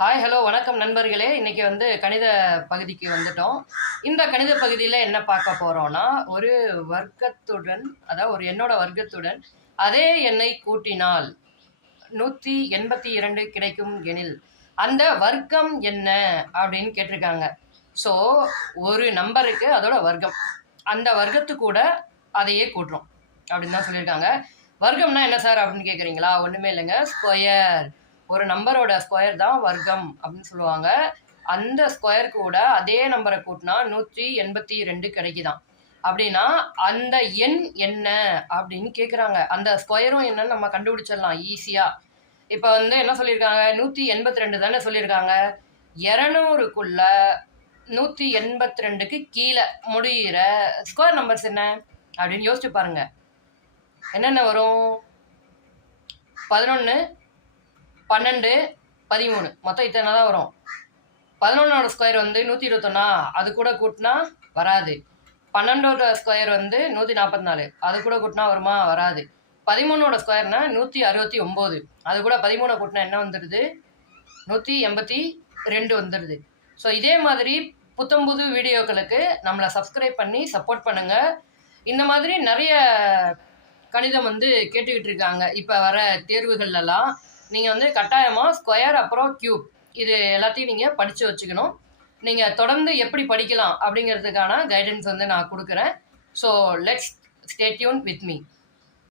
Hi hello வணக்கம் நண்பர்களே. இன்னைக்கு கணித பகுதிக்கு வந்துட்டோம். இந்த கணித பகுதியில் என்ன பார்க்க போகிறோம்னா, ஒரு வர்க்கத்துடன், அதாவது ஒரு எண்ணோட வர்க்கத்துடன் அதே எண்ணை கூட்டினால் 182 கிடைக்கும் எனில் அந்த வர்க்கம் என்ன அப்படின்னு கேட்டிருக்காங்க. ஸோ ஒரு நம்பருக்கு அதோட வர்க்கம், அந்த வர்க்கத்து கூட அதையே கூட்டுறோம் அப்படின்னு தான் சொல்லியிருக்காங்க. வர்க்கம்னா என்ன சார் அப்படின்னு கேட்குறீங்களா? ஒன்றுமே இல்லைங்க, ஸ்கொயர். ஒரு நம்பரோட ஸ்கொயர் தான் வர்க்கம் அப்படின்னு சொல்லுவாங்க. அந்த ஸ்கொயர் கூட அதே நம்பரை கூட்டினா 182 கிடைக்குதான். அப்படின்னா அந்த எண் என்ன அப்படின்னு கேட்குறாங்க. அந்த ஸ்கொயரும் என்னன்னு நம்ம கண்டுபிடிச்சிடலாம் ஈஸியாக. இப்போ என்ன சொல்லியிருக்காங்க, 182 தானே சொல்லியிருக்காங்க. 200க்குள்ள 182க்கு கீழே முடிகிற ஸ்கொயர் நம்பர்ஸ் என்ன அப்படின்னு யோசிச்சு பாருங்க. என்னென்ன வரும்? 11, 12, 13, மொத்தம் இத்தனை தான் வரும். 11ஓட ஸ்கொயர் 121, அது கூட கூட்டினா வராது. 12ஓட ஸ்கொயர் 144, அது கூட கூட்டினா வருமா? வராது. 13ஓட ஸ்கொயர்னா 169, அது கூட 13 கூட்டினா என்ன வந்துடுது? 182 வந்துடுது. ஸோ இதே மாதிரி புத்தம்புது வீடியோக்களுக்கு நம்மளை சப்ஸ்கிரைப் பண்ணி சப்போர்ட் பண்ணுங்க. இந்த மாதிரி நிறைய கணிதம் கேட்டுக்கிட்டு இருக்காங்க இப்போ வர தேர்வுகள்லாம். நீங்கள் கட்டாயமாக ஸ்கொயர் அப்புறம் கியூப் இது எல்லாத்தையும் நீங்கள் படித்து வச்சுக்கணும். நீங்கள் தொடர்ந்து எப்படி படிக்கலாம் அப்படிங்கிறதுக்கான கைடன்ஸ் நான் கொடுக்குறேன். So let's stay tune with me.